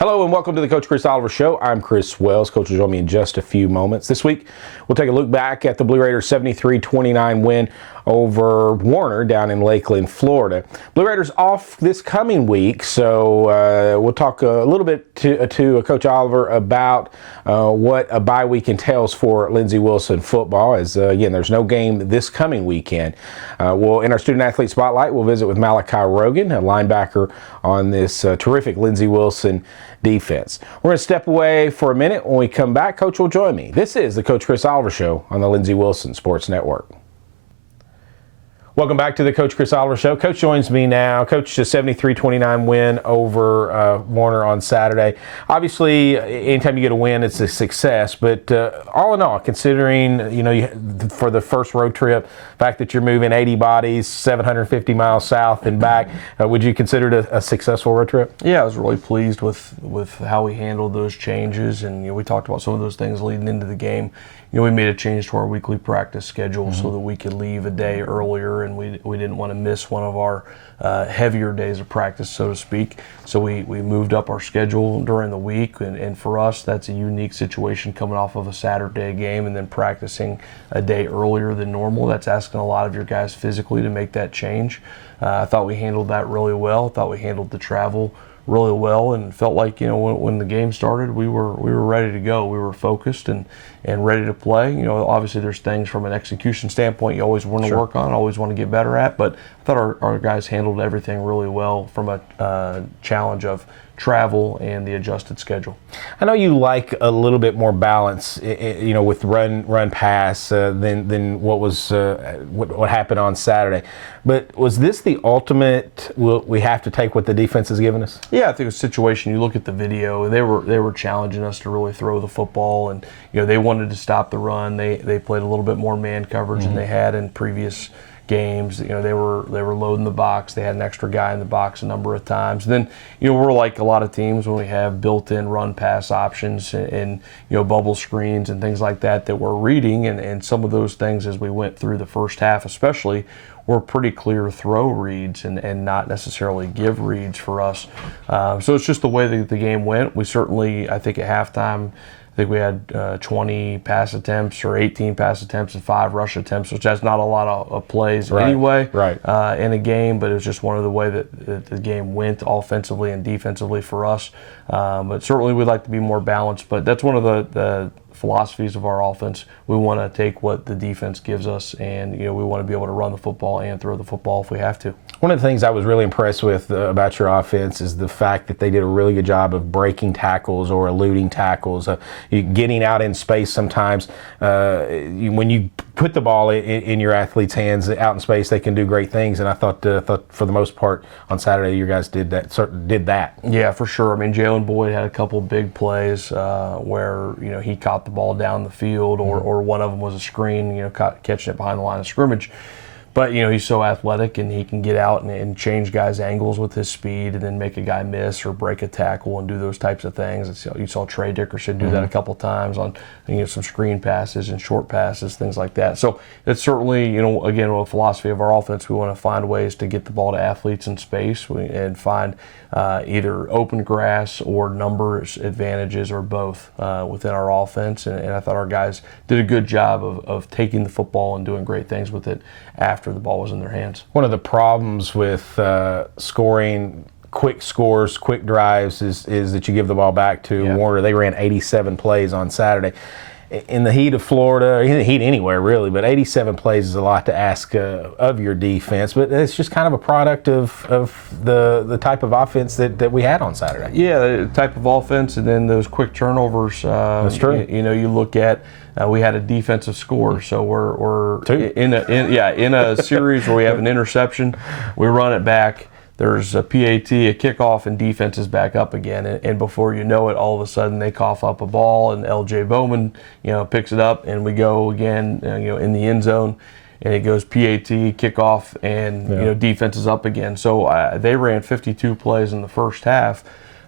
Hello and welcome to the Coach Chris Oliver Show. I'm Chris Wells. Coach will join me in just a few moments. This week, we'll take a look back at the Blue Raiders' 73-29 win over Warner down in Lakeland, Florida. Blue Raiders off this coming week, so we'll talk a little bit to Coach Oliver about what a bye week entails for Lindsey Wilson football, as again, there's no game this coming weekend. In our Student Athlete Spotlight, we'll visit with Malachi Rogan, a linebacker on this terrific Lindsey Wilson defense. We're going to step away for a minute. When we come back, Coach will join me. This is the Coach Chris Oliver Show on the Lindsey Wilson Sports Network. Welcome back to the Coach Chris Oliver Show. Coach joins me now. Coach, a 73-29 win over Warner on Saturday. Obviously, anytime you get a win, it's a success. But all in all, considering for the first road trip, the fact that you're moving 80 bodies, 750 miles south and back, would you consider it a successful road trip? Yeah, I was really pleased with how we handled those changes, and we talked about some of those things leading into the game. We made a change to our weekly practice schedule so that we could leave a day earlier, and we didn't want to miss one of our heavier days of practice, so to speak. So we moved up our schedule during the week, and for us, that's a unique situation coming off of a Saturday game and then practicing a day earlier than normal. That's asking a lot of your guys physically to make that change. I thought we handled that really well. I thought we handled the travel really well, and felt like when the game started, we were ready to go. We were focused and ready to play. Obviously there's things from an execution standpoint you always want to work on, always want to get better at, but I thought our guys handled everything really well from a challenge of travel and the adjusted schedule. I know you like a little bit more balance, with run pass than what was what happened on Saturday. But was this the ultimate? We have to take what the defense has given us? Yeah, I think it's a situation. You look at the video; they were challenging us to really throw the football, and they wanted to stop the run. They played a little bit more man coverage than they had in previous games. They were loading the box. They had an extra guy in the box a number of times. And then we're like a lot of teams when we have built-in run pass options and bubble screens and things like that we're reading, and some of those things as we went through the first half especially were pretty clear throw reads and not necessarily give reads for us. So it's just the way that the game went. We certainly, I think at halftime, we had 20 pass attempts or 18 pass attempts and 5 rush attempts, which that's not a lot of plays anyway in a game, but it was just one of the way that the game went offensively and defensively for us. But certainly we'd like to be more balanced, but that's one of the philosophies of our offense. We want to take what the defense gives us, and we want to be able to run the football and throw the football if we have to. One of the things I was really impressed with about your offense is the fact that they did a really good job of breaking tackles or eluding tackles, getting out in space sometimes. When you put the ball in your athletes' hands out in space, they can do great things, and I thought for the most part on Saturday you guys did that. Yeah, for sure. I mean, Jalen Boyd had a couple big plays where he caught the ball down the field, or one of them was a screen, catching it behind the line of scrimmage. But, he's so athletic, and he can get out and change guys' angles with his speed and then make a guy miss or break a tackle and do those types of things. You saw Trey Dickerson do that a couple times on some screen passes and short passes, things like that. So it's certainly, again, a philosophy of our offense. We want to find ways to get the ball to athletes in space and find either open grass or numbers advantages or both within our offense. And I thought our guys did a good job of taking the football and doing great things with it after the ball was in their hands. One of the problems with scoring quick scores, quick drives is that you give the ball back to Warner. They ran 87 plays on Saturday. In the heat of Florida, in the heat anywhere really, but 87 plays is a lot to ask of your defense. But it's just kind of a product of the type of offense that we had on Saturday. Yeah, the type of offense, and then those quick turnovers. That's true. You look at we had a defensive score, so we're in a series where we have an interception, we run it back. There's a PAT, a kickoff, and defense is back up again. And before you know it, all of a sudden they cough up a ball, and LJ Bowman, picks it up, and we go again, in the end zone, and it goes PAT, kickoff, and defense is up again. So they ran 52 plays in the first half.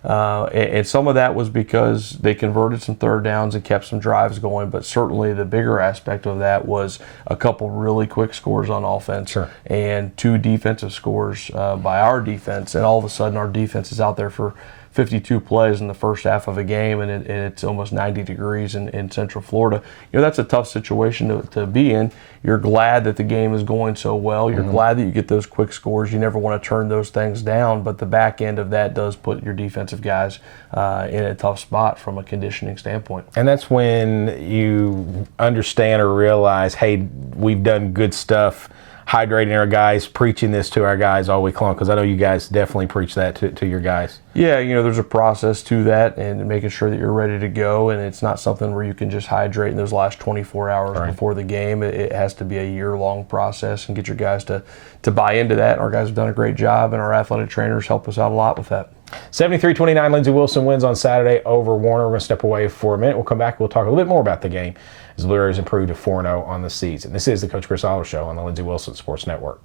And some of that was because they converted some third downs and kept some drives going, but certainly the bigger aspect of that was a couple really quick scores on offense and 2 defensive scores by our defense, and all of a sudden our defense is out there for 52 plays in the first half of a game, and it's almost 90 degrees in Central Florida. That's a tough situation to be in. You're glad that the game is going so well. You're glad that you get those quick scores. You never want to turn those things down, but the back end of that does put your defensive guys in a tough spot from a conditioning standpoint. And that's when you understand or realize, hey, we've done good stuff hydrating our guys, preaching this to our guys all week long, because I know you guys definitely preach that to your guys. Yeah, there's a process to that, and making sure that you're ready to go, and it's not something where you can just hydrate in those last 24 hours before the game. It has to be a year-long process, and get your guys to buy into that. Our guys have done a great job, and our athletic trainers help us out a lot with that. 73-29, Lindsey Wilson wins on Saturday over Warner. We're going to step away for a minute. We'll come back. We'll talk a little bit more about the game as the Blue Raiders improved to 4-0 on the season. This is the Coach Chris Oliver Show on the Lindsey Wilson Sports Network.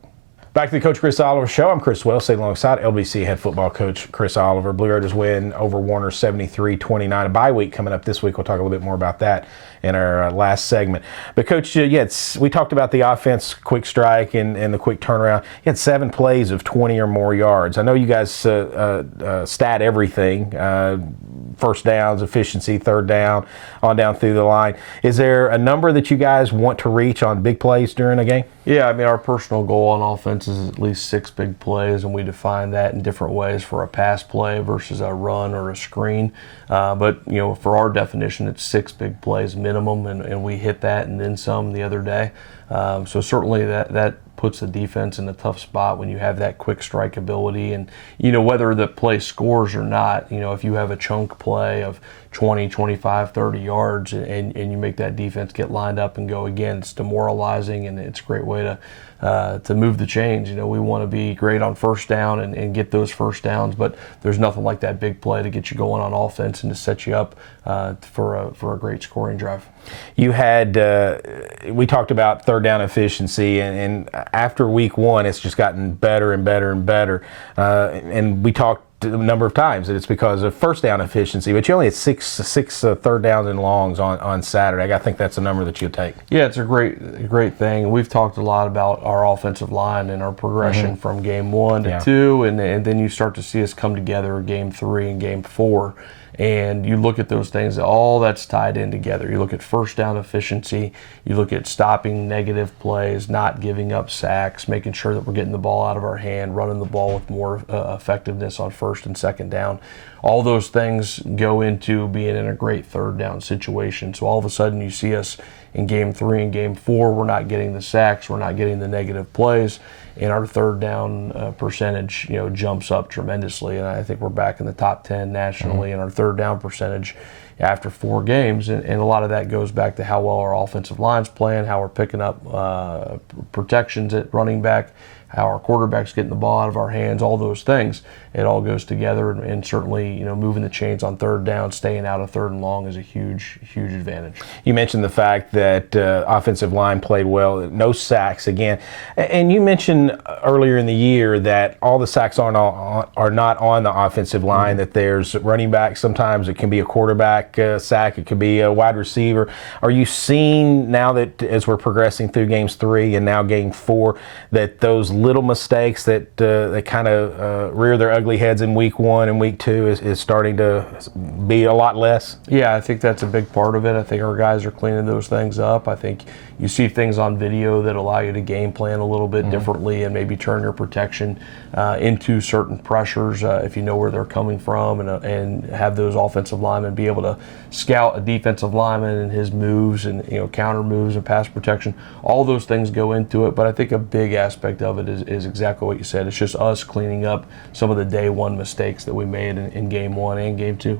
Back to the Coach Chris Oliver Show. I'm Chris Wells, sitting alongside LWC head football coach Chris Oliver. Blue Raiders win over Warner 73-29. A bye week coming up this week. We'll talk a little bit more about that in our last segment. But Coach, we talked about the offense, quick strike, and the quick turnaround. You had 7 plays of 20 or more yards. I know you guys stat everything, first downs, efficiency, third down, on down through the line. Is there a number that you guys want to reach on big plays during a game? Yeah, our personal goal on offense is at least 6 big plays, and we define that in different ways for a pass play versus a run or a screen. But for our definition, it's 6 big plays minimum, and we hit that and then some the other day. So certainly that puts the defense in a tough spot when you have that quick strike ability, and whether the play scores or not. If you have a chunk play of 20, 25, 30 yards and you make that defense get lined up and go again, it's demoralizing, and it's a great way to move the chains. We want to be great on first down and get those first downs, but there's nothing like that big play to get you going on offense and to set you up for a great scoring drive. You had, we talked about third down efficiency, and after week 1, it's just gotten better and better and better. And we talked a number of times that it's because of first down efficiency, but you only had six third downs and longs on Saturday. I think that's a number that you'll take. Yeah, it's a great thing. We've talked a lot about our offensive line and our progression from game 1 to 2, and then you start to see us come together game 3 and game 4. And you look at those things, all that's tied in together. You look at first down efficiency, you look at stopping negative plays, not giving up sacks, making sure that we're getting the ball out of our hand, running the ball with more effectiveness on first and second down. All those things go into being in a great third down situation. So all of a sudden you see us in game 3 and game 4, we're not getting the sacks, we're not getting the negative plays, and our third down percentage jumps up tremendously. And I think we're back in the top 10 nationally in our third down percentage after 4 games. And a lot of that goes back to how well our offensive line's playing, how we're picking up protections at running back, how our quarterback's getting the ball out of our hands, all those things. It all goes together, and certainly, moving the chains on third down, staying out of third and long is a huge, huge advantage. You mentioned the fact that offensive line played well, no sacks again, and you mentioned earlier in the year that all the sacks are not on the offensive line. That there's running back, sometimes it can be a quarterback sack, it could be a wide receiver. Are you seeing now that as we're progressing through games 3 and now game 4, that those little mistakes that kind of rear their ugly heads in week 1 and week 2 is starting to be a lot less? Yeah, I think that's a big part of it. I think our guys are cleaning those things up. I think you see things on video that allow you to game plan a little bit differently and maybe turn your protection into certain pressures if you know where they're coming from, and have those offensive linemen be able to scout a defensive lineman and his moves and counter moves and pass protection. All those things go into it, but I think a big aspect of it is exactly what you said. It's just us cleaning up some of the day 1 mistakes that we made in game 1 and game 2.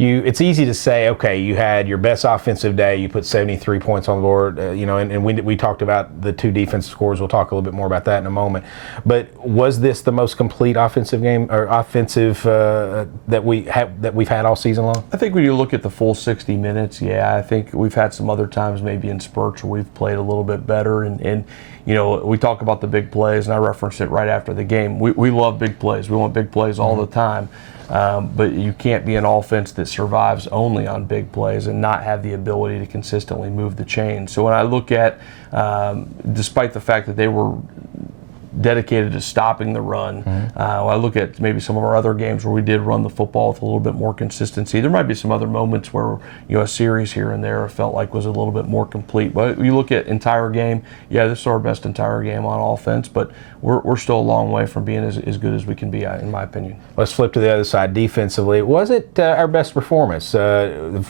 It's easy to say, okay, you had your best offensive day, you put 73 points on the board, and we talked about the 2 defensive scores. We'll talk a little bit more about that in a moment. But was this the most complete offensive game or offensive that we've had all season long? I think when you look at the full 60 minutes, yeah, I think we've had some other times maybe in spurts where we've played a little bit better, and we talk about the big plays, and I referenced it right after the game. We love big plays. We want big plays all the time. But you can't be an offense that survives only on big plays and not have the ability to consistently move the chain. So when I look at, despite the fact that they were dedicated to stopping the run. I look at maybe some of our other games where we did run the football with a little bit more consistency. There might be some other moments where a series here and there felt like was a little bit more complete. But you look at entire game, yeah, this is our best entire game on offense, but we're still a long way from being as good as we can be, in my opinion. Let's flip to the other side defensively. Was it our best performance? The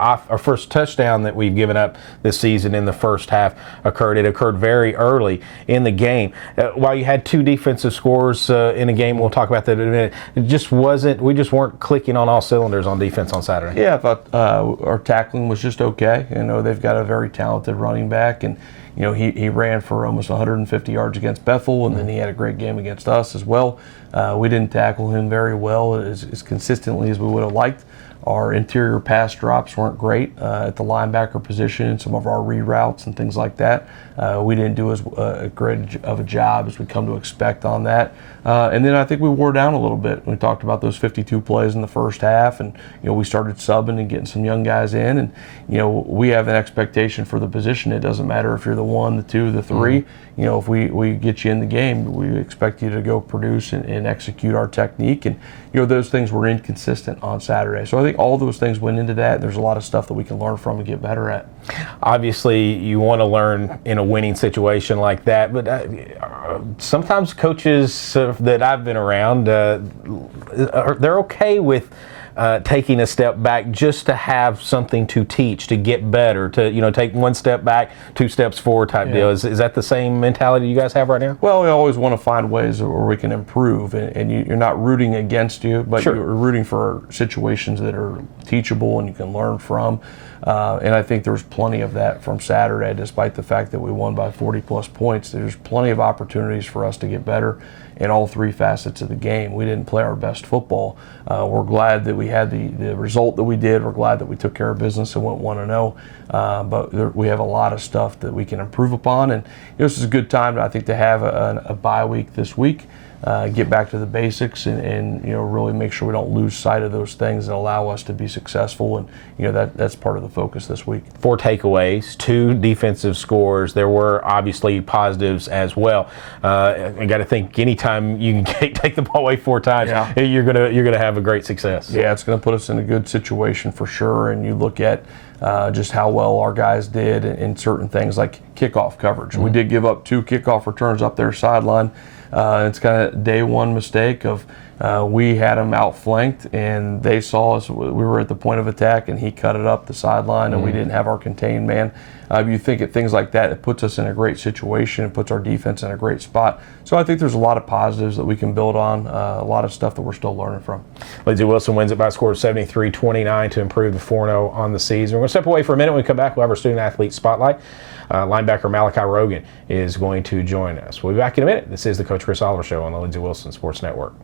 our first touchdown that we've given up this season in the first half occurred. It occurred very early in the game. While you had 2 defensive scores in a game, we'll talk about that in a minute. We just weren't clicking on all cylinders on defense on Saturday. Yeah, I thought our tackling was just okay. They've got a very talented running back, and he ran for almost 150 yards against Bethel, and then he had a great game against us as well. We didn't tackle him very well as consistently as we would have liked. Our interior pass drops weren't great at the linebacker position, some of our reroutes and things like that. We didn't do as great of a job as we come to expect on that. And then I think we wore down a little bit. We talked about those 52 plays in the first half, and we started subbing and getting some young guys in. And we have an expectation for the position. It doesn't matter if you're the 1, the 2, the 3. If we get you in the game, we expect you to go produce and execute our technique. And those things were inconsistent on Saturday. So I think all those things went into that. There's a lot of stuff that we can learn from and get better at. Obviously, you want to learn in a winning situation like that, but sometimes coaches that I've been around, they're okay with taking a step back just to have something to teach, to get better, to take 1 step back, 2 steps forward type deal. Is that the same mentality you guys have right now? Well, we always want to find ways where we can improve, and you're not rooting against you, but Sure. You're rooting for situations that are teachable and you can learn from. And I think there's plenty of that from Saturday, despite the fact that we won by 40-plus points. There's plenty of opportunities for us to get better in all 3 facets of the game. We didn't play our best football. We're glad that we had the result that we did. We're glad that we took care of business and went 1-0. But we have a lot of stuff that we can improve upon. And this is a good time, I think, to have a bye week this week. Get back to the basics and really make sure we don't lose sight of those things that allow us to be successful, and that's part of the focus this week. 4 takeaways, 2 defensive scores. There were obviously positives as well. I got to think anytime you can take the ball away 4 times, you're gonna have a great success. Yeah, it's going to put us in a good situation for sure. And you look at just how well our guys did in certain things like kickoff coverage. We did give up 2 kickoff returns up their sideline. It's kind of day 1 mistake of we had them outflanked and they saw us. We were at the point of attack and he cut it up the sideline and we didn't have our contained man. You think at things like that, it puts us in a great situation. It puts our defense in a great spot. So I think there's a lot of positives that we can build on, a lot of stuff that we're still learning from. Lindsey Wilson wins it by a score of 73-29 to improve to 4-0 on the season. We're going to step away for a minute. When we come back, we'll have our student-athlete spotlight. Linebacker Malachi Rogan is going to join us. We'll be back in a minute. This is the Coach Chris Oliver Show on the Lindsey Wilson Sports Network.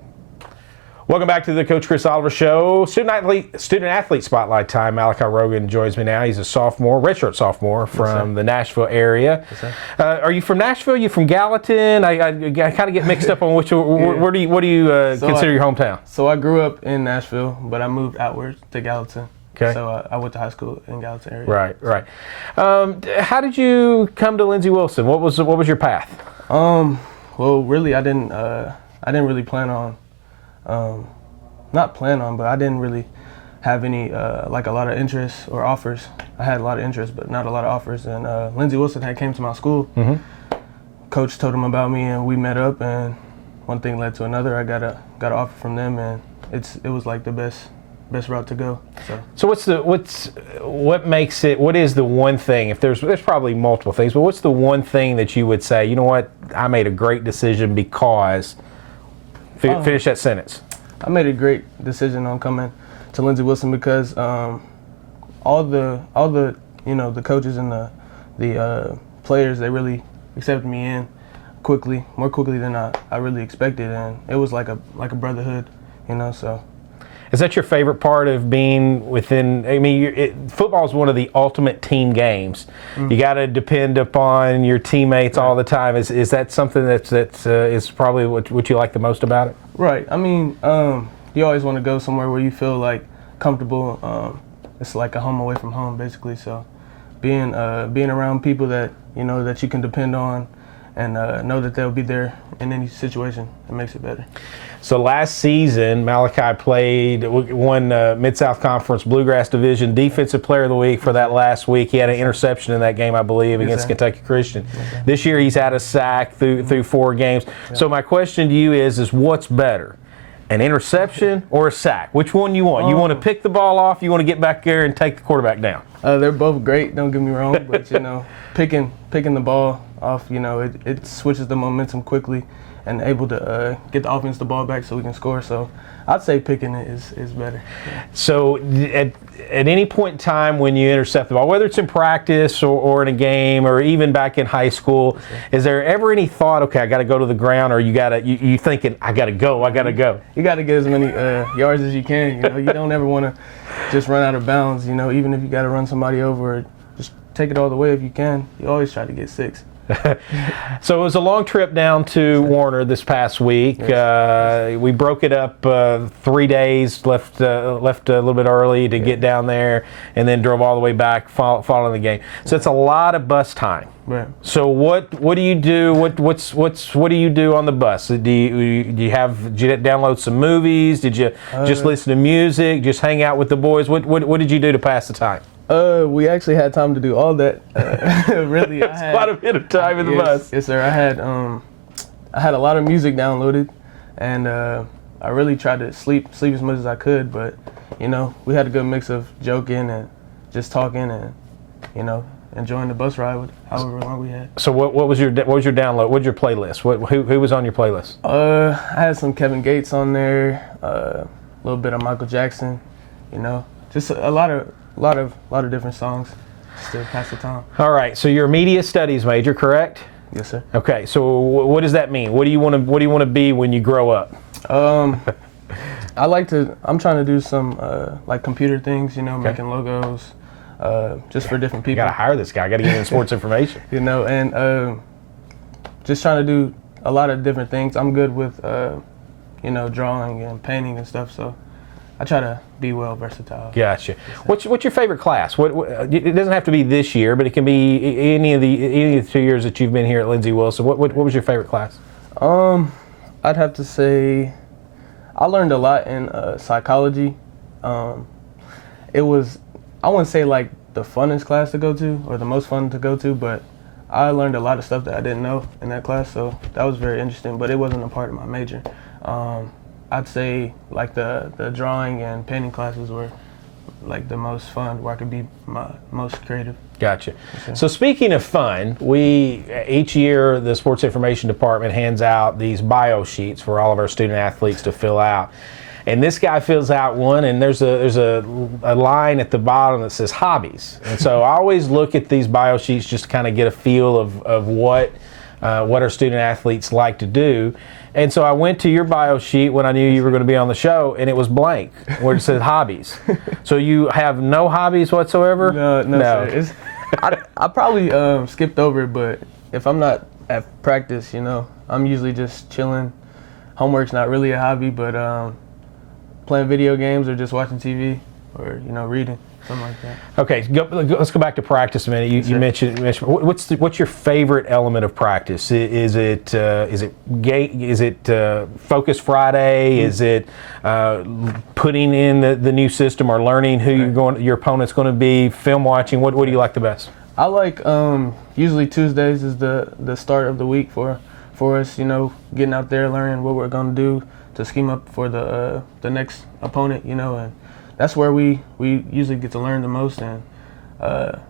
Welcome back to the Coach Chris Oliver Show. Student-athlete spotlight time. Malachi Rogan joins me now. He's a sophomore, redshirt sophomore from the Nashville area. Are you from Nashville? Are you from Gallatin? I kind of get mixed up on which. What do you consider your hometown? So I grew up in Nashville, but I moved outwards to Gallatin. Okay. So I went to high school in Gallatin area. Right. How did you come to Lindsey Wilson? What was your path? Well, really, I didn't really plan on. But I didn't really have any like a lot of interest or offers. I had a lot of interest, but not a lot of offers. And Lindsey Wilson had came to my school. Mm-hmm. Coach told him about me, and we met up. And one thing led to another. I got an offer from them, and it was like the best route to go. So what makes it? What is the one thing? If there's probably multiple things, but what's the one thing that you would say? You know what? I made a great decision because. Finish that sentence. I made a great decision on coming to Lindsey Wilson because all the the coaches and the players, they really accepted me in more quickly than I really expected, and it was like a brotherhood, so. Is that your favorite part of being within? I mean, football is one of the ultimate team games. Mm-hmm. You got to depend upon your teammates all the time. Is that something that is probably what you like the most about it? Right. I mean, you always want to go somewhere where you feel like comfortable. It's like a home away from home, basically. So, being around people that that you can depend on, and know that they'll be there in any situation. It makes it better. So last season, Malachi won Mid-South Conference Bluegrass Division Defensive Player of the Week for that last week. He had an interception in that game, I believe, against Kentucky Christian. This year he's had a sack through 4 games. So my question to you is what's better, an interception or a sack? Which one you want? You want to pick the ball off? You want to get back there and take the quarterback down? They're both great, don't get me wrong, but, picking the ball off, it switches the momentum quickly and able to get the offense the ball back so we can score. So I'd say picking it is better. Yeah. So at any point in time when you intercept the ball, whether it's in practice or in a game or even back in high school, is there ever any thought, okay, I got to go to the ground, or you thinking, I got to go? You got to get as many yards as you can. You don't ever want to just run out of bounds. Even if you got to run somebody over, just take it all the way if you can. You always try to get 6. So it was a long trip down to Warner this past week. We broke it up 3 days, left a little bit early to get down there, and then drove all the way back following the game. So it's a lot of bus time. Right. So what do you do? What do you do on the bus? Did you download some movies? Did you just listen to music? Just hang out with the boys? What did you do to pass the time? We actually had time to do all that. Really, it's quite a bit of time in the bus. Yes, sir. I had a lot of music downloaded, and I really tried to sleep as much as I could. But we had a good mix of joking and just talking, and enjoying the bus ride with however long we had. So what was your download? What was your playlist? Who was on your playlist? I had some Kevin Gates on there, a little bit of Michael Jackson. Just a lot of different songs to pass the time. All right, so you're a media studies major, correct? Yes, sir. Okay, so what does that mean? What do you want to be when you grow up? I'm trying to do some like computer things, making logos, just for different people. You gotta hire this guy. I gotta get him sports information. And just trying to do a lot of different things. I'm good with drawing and painting and stuff, so I try to be well versatile. Gotcha. What's your favorite class? It doesn't have to be this year, but it can be any of the 2 years that you've been here at Lindsey Wilson. What was your favorite class? I'd have to say I learned a lot in psychology. It was, I wouldn't say like the funnest class to go to or the most fun to go to, but I learned a lot of stuff that I didn't know in that class, so that was very interesting, but it wasn't a part of my major. I'd say like the drawing and painting classes were like the most fun, where I could be my most creative. Gotcha. So speaking of fun, each year the Sports Information Department hands out these bio sheets for all of our student athletes to fill out. And this guy fills out one, and there's a line at the bottom that says hobbies. And so I always look at these bio sheets just to kind of get a feel of what our student athletes like to do. And so I went to your bio sheet when I knew you were going to be on the show, and it was blank, where it said hobbies. So you have no hobbies whatsoever? No. Sir. I probably skipped over it, but if I'm not at practice, I'm usually just chilling. Homework's not really a hobby, but playing video games or just watching TV or, reading. Something like that. Okay, let's go back to practice a minute. You mentioned what's your favorite element of practice? Is it Focus Friday? Mm-hmm. Is it putting in the new system or learning who your opponent's going to be? Film watching. What do you like the best? I like usually Tuesdays is the start of the week for us. Getting out there, learning what we're going to do to scheme up for the next opponent. And that's where we usually get to learn the most, and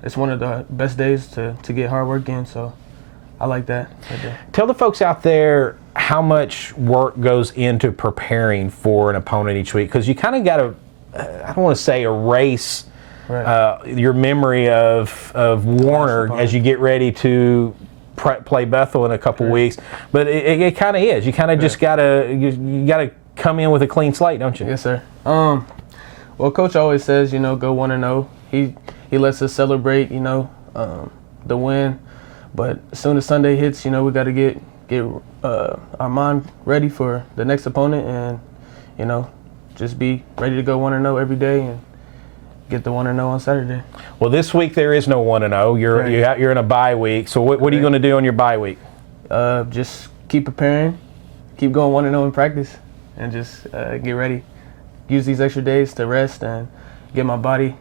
it's one of the best days to get hard work in, so I like that. Tell the folks out there how much work goes into preparing for an opponent each week, because you kind of got to, I don't want to say erase your memory of Warner as you get ready to play Bethel in a couple weeks, but it kind of is. You kind of just you gotta come in with a clean slate, don't you? Yes, sir. Well, Coach always says, go 1-0. He lets us celebrate, the win. But as soon as Sunday hits, we got to get our mind ready for the next opponent, and just be ready to go 1-0 every day and get the 1-0 on Saturday. Well, this week there is no 1-0. You're in a bye week. So what are you going to do on your bye week? Just keep preparing, keep going 1-0 in practice, and just get ready. Use these extra days to rest and get my body,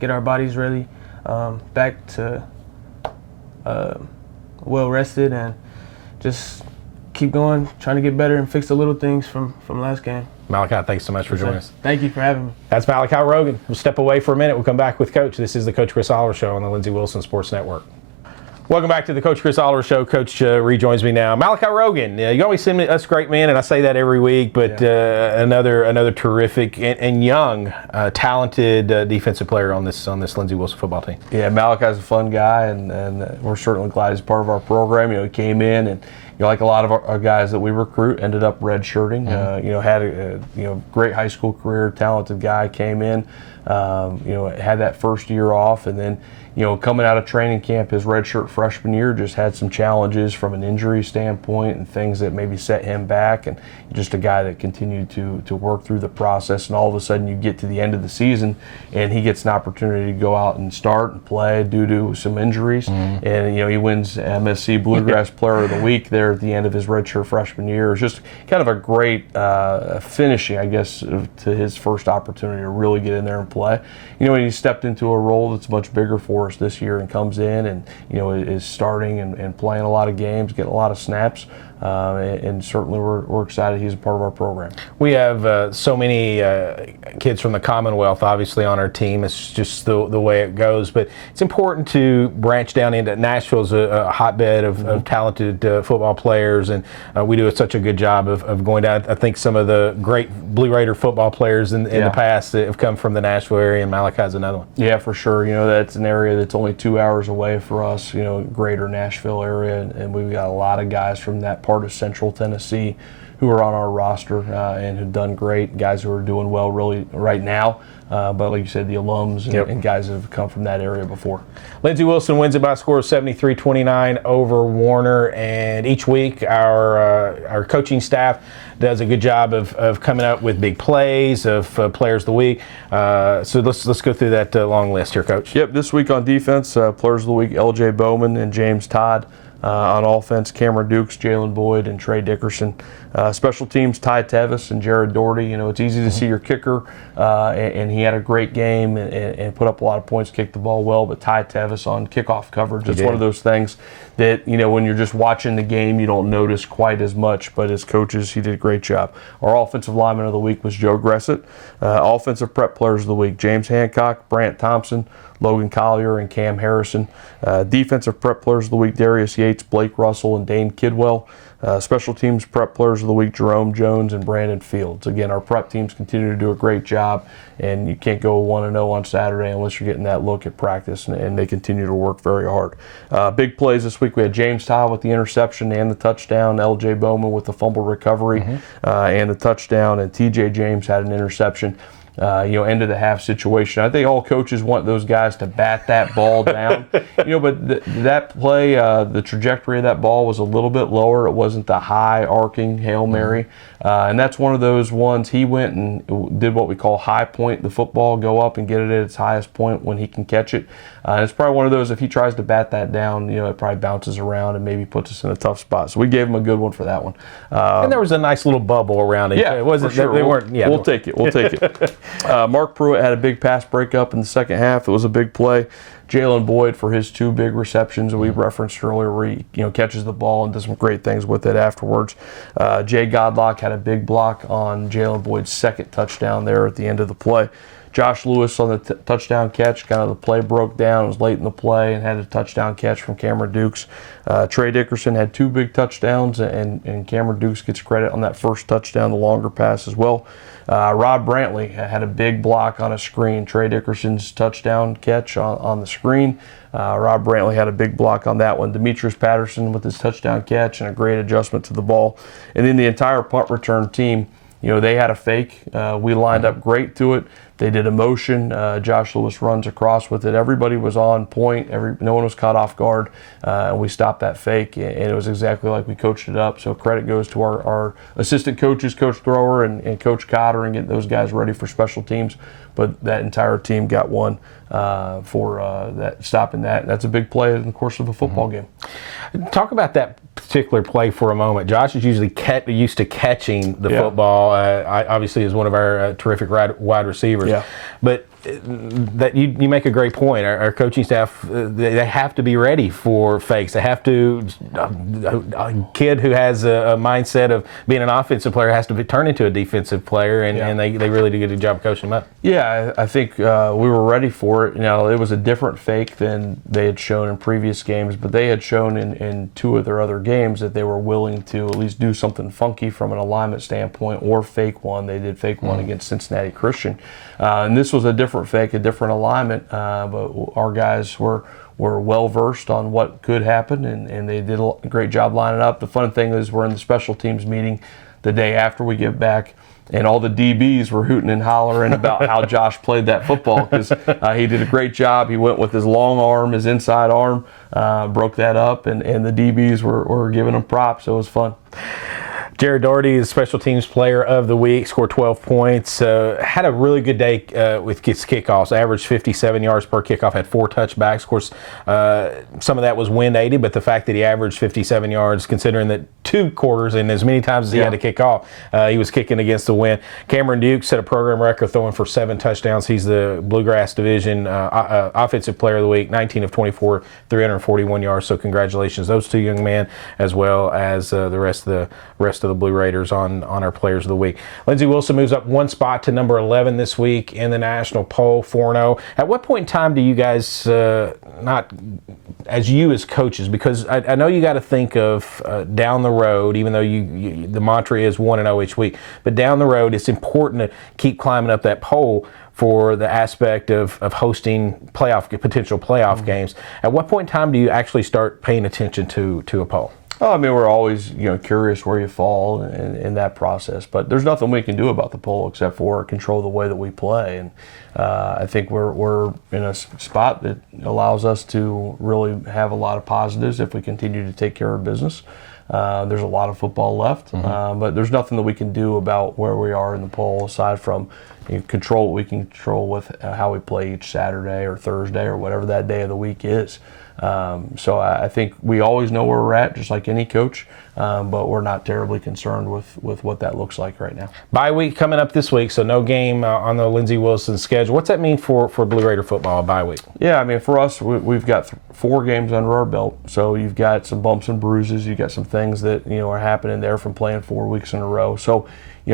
get our bodies really back to well rested, and just keep going, trying to get better and fix the little things from last game. Malachi, thanks so much for joining us. Thank you for having me. That's Malachi Rogan. We'll step away for a minute. We'll come back with Coach. This is the Coach Chris Oliver Show on the Lindsey Wilson Sports Network. Welcome back to the Coach Chris Oliver Show. Coach rejoins me now. Malachi Rogan, you always send us great men, and I say that every week, but another terrific and young, talented defensive player on this Lindsey Wilson football team. Yeah, Malachi's a fun guy, and we're certainly glad he's part of our program. He came in and, like a lot of our guys that we recruit, ended up redshirting. Had a great high school career, talented guy, came in, had that first year off, and then coming out of training camp, his redshirt freshman year, just had some challenges from an injury standpoint and things that maybe set him back, and just a guy that continued to work through the process. And all of a sudden you get to the end of the season and he gets an opportunity to go out and start and play due to some injuries. And he wins MSC Bluegrass Player of the Week there at the end of his redshirt freshman year. It's just kind of a great finishing, I guess, to his first opportunity to really get in there and play. When he stepped into a role that's much bigger for us this year and comes in and is starting and playing a lot of games, getting a lot of snaps, and certainly we're excited he's a part of our program. We have so many kids from the Commonwealth obviously on our team. It's just the way it goes, but it's important to branch down into Nashville's a hotbed of talented football players, and we do such a good job of going down. I think some of the great Blue Raider football players in the past that have come from the Nashville area, and Malachi's another one. Yeah, for sure. That's an area that's only 2 hours away for us, greater Nashville area, and we've got a lot of guys from that part of Central Tennessee who are on our roster and have done great, guys who are doing well really right now. But like you said, the alums and guys that have come from that area before. Lindsey Wilson wins it by a score of 73-29 over Warner, and each week our coaching staff does a good job of coming up with big plays of players of the week. So let's go through that long list here, Coach. Yep, this week on defense, players of the week, L.J. Bowman and James Todd. On offense, Cameron Dukes, Jalen Boyd, and Trey Dickerson. Special teams, Ty Tevis and Jared Doherty. It's easy to see your kicker, and he had a great game and put up a lot of points, kicked the ball well, but Ty Tevis on kickoff coverage, it's one of those things that, when you're just watching the game, you don't notice quite as much, but as coaches, he did a great job. Our offensive lineman of the week was Joe Gressett. Offensive prep players of the week, James Hancock, Brant Thompson, Logan Collier, and Cam Harrison. Defensive prep players of the week, Darius Yates, Blake Russell, and Dane Kidwell. Special teams prep players of the week, Jerome Jones and Brandon Fields. Again, our prep teams continue to do a great job, and you can't go 1-0 on Saturday unless you're getting that look at practice, and they continue to work very hard. Big plays this week, we had James Todd with the interception and the touchdown, L.J. Bowman with the fumble recovery and the touchdown, and T.J. James had an interception. End of the half situation. I think all coaches want those guys to bat that ball down. But that play, the trajectory of that ball was a little bit lower. It wasn't the high arcing Hail Mary. And that's one of those ones he went and did what we call high point the football, go up and get it at its highest point when he can catch it. And it's probably one of those, if he tries to bat that down, it probably bounces around and maybe puts us in a tough spot. So we gave him a good one for that one. And there was a nice little bubble around it. Yeah, it wasn't. For sure. They weren't. Yeah, we'll take it. We'll take it. Mark Pruitt had a big pass breakup in the second half. It was a big play. Jalen Boyd for his 2 big receptions that we referenced earlier, where he catches the ball and does some great things with it afterwards. Jay Godlock had a big block on Jalen Boyd's second touchdown there at the end of the play. Josh Lewis on the touchdown catch, kind of the play broke down. It was late in the play and had a touchdown catch from Cameron Dukes. Trey Dickerson had 2 big touchdowns, and Cameron Dukes gets credit on that first touchdown, the longer pass as well. Rob Brantley had a big block on a screen. Trey Dickerson's touchdown catch on the screen. Rob Brantley had a big block on that one. Demetrius Patterson with his touchdown catch and a great adjustment to the ball. And then the entire punt return team, they had a fake. We lined up great to it. They did a motion. Josh Lewis runs across with it. Everybody was on point. No one was caught off guard. And we stopped that fake, and it was exactly like we coached it up. So credit goes to our assistant coaches, Coach Thrower and Coach Cotter, and getting those guys ready for special teams. But that entire team got one for stopping that. That's a big play in the course of a football game. Talk about that particular play for a moment. Josh is usually used to catching the football. Obviously, is one of our terrific wide receivers. Yeah. But that you make a great point. Our coaching staff, they have to be ready for fakes. They have to. A kid who has a mindset of being an offensive player has to turn into a defensive player, and they really do a good job coaching them up. Yeah, I think we were ready for it. It was a different fake than they had shown in previous games, but they had shown in two of their other games that they were willing to at least do something funky from an alignment standpoint or fake one. They did fake one against Cincinnati Christian. And this was a different fake, a different alignment, but our guys were well versed on what could happen, and they did a great job lining up. The fun thing is we're in the special teams meeting the day after we get back, and all the DBs were hooting and hollering about how Josh played that football because he did a great job. He went with his long arm, his inside arm, broke that up, and the DBs were giving him props. So it was fun. Jared Doherty is Special Teams Player of the Week, scored 12 points, had a really good day with his kickoffs, averaged 57 yards per kickoff, had 4 touchbacks. Of course, some of that was wind aided, but the fact that he averaged 57 yards, considering that 2 quarters and as many times as he had to kick off, he was kicking against the wind. Cameron Duke set a program record throwing for 7 touchdowns. He's the Bluegrass Division Offensive Player of the Week, 19 of 24, 341 yards. So congratulations, those 2 young men, as well as the rest of the Blue Raiders on our Players of the Week. Lindsey Wilson moves up 1 spot to number 11 this week in the national poll, 4-0. At what point in time do you guys, not as you as coaches, because I know you got to think of down the road, even though the mantra is 1-0 each week, but down the road it's important to keep climbing up that poll for the aspect of hosting potential playoff games. At what point in time do you actually start paying attention to a poll? Oh, I mean, we're always curious where you fall in that process, but there's nothing we can do about the poll except for control the way that we play. And I think we're in a spot that allows us to really have a lot of positives if we continue to take care of business. There's a lot of football left, but there's nothing that we can do about where we are in the poll aside from control what we can control with how we play each Saturday or Thursday or whatever that day of the week is. So I think we always know where we're at, just like any coach, but we're not terribly concerned with what that looks like right now. Bye week coming up this week, so no game on the Lindsey Wilson schedule. What's that mean for Blue Raider football, a bye week? Yeah, I mean, for us, we've got 4 games under our belt, so you've got some bumps and bruises. You've got some things that are happening there from playing 4 weeks in a row. So,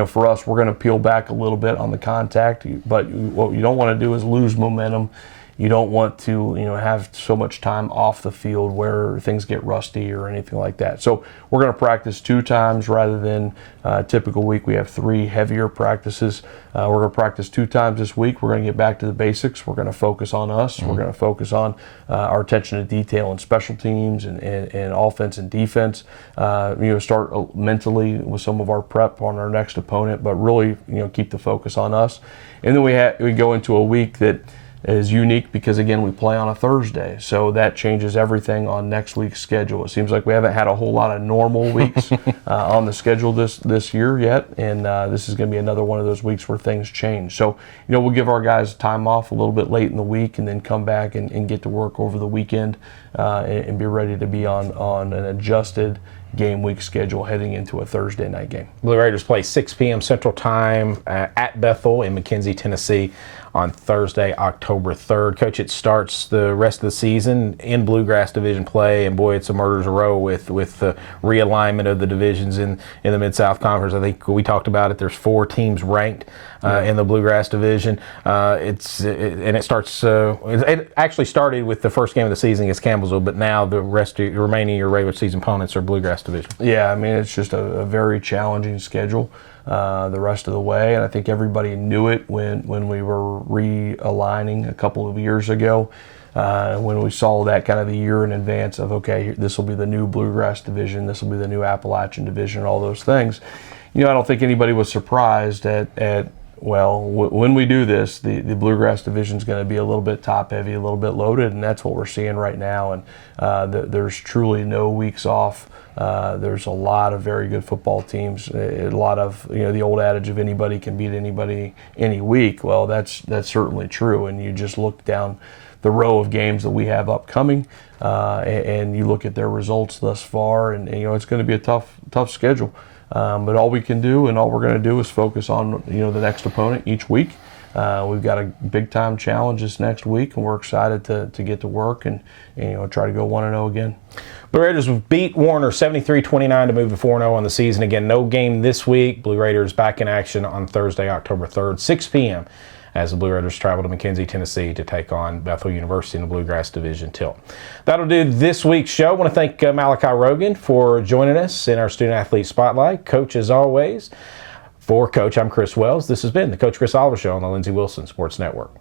for us, we're going to peel back a little bit on the contact, but what you don't want to do is lose momentum. You don't want to, have so much time off the field where things get rusty or anything like that. So we're going to practice 2 times rather than a typical week. We have 3 heavier practices. We're going to practice 2 times this week. We're going to get back to the basics. We're going to focus on us. We're going to focus on our attention to detail and special teams and offense and defense. Start mentally with some of our prep on our next opponent, but really, keep the focus on us. And then we go into a week that is unique because, again, we play on a Thursday, so that changes everything on next week's schedule. It seems like we haven't had a whole lot of normal weeks on the schedule this year yet, and this is going to be another one of those weeks where things change. So, we'll give our guys time off a little bit late in the week and then come back and get to work over the weekend and be ready to be on an adjusted game week schedule heading into a Thursday night game. Blue Raiders play 6 p.m. Central Time at Bethel in McKenzie, Tennessee on Thursday, October 3rd. Coach, it starts the rest of the season in Bluegrass Division play, and boy, it's a murder's row with the realignment of the divisions in the Mid-South Conference. I think we talked about it. There's 4 teams ranked in the Bluegrass Division. It starts. It actually started with the first game of the season against Campbellsville, but now the remaining of your regular season opponents are Bluegrass Division. Yeah, I mean, it's just a very challenging schedule the rest of the way, and I think everybody knew it when we were realigning a couple of years ago. When we saw that kind of the year in advance of, okay, this will be the new Bluegrass Division, this will be the new Appalachian Division, all those things. I don't think anybody was surprised at Well, when we do this, the Bluegrass division is going to be a little bit top heavy, a little bit loaded, and that's what we're seeing right now. And there's truly no weeks off. There's a lot of very good football teams. A lot of, the old adage of anybody can beat anybody any week. Well, that's certainly true. And you just look down the row of games that we have upcoming, and you look at their results thus far, and it's going to be a tough schedule. But all we can do and all we're going to do is focus on the next opponent each week. We've got a big time challenge this next week, and we're excited to get to work and try to go 1-0 again. Blue Raiders beat Warner 73-29 to move to 4-0 on the season. Again, no game this week. Blue Raiders back in action on Thursday, October 3rd, 6 p.m. as the Blue Raiders travel to McKenzie, Tennessee to take on Bethel University in the Bluegrass Division tilt. That'll do this week's show. I want to thank Malachi Rogan for joining us in our Student Athlete Spotlight. Coach, as always, for Coach, I'm Chris Wells. This has been the Coach Chris Oliver Show on the Lindsey Wilson Sports Network.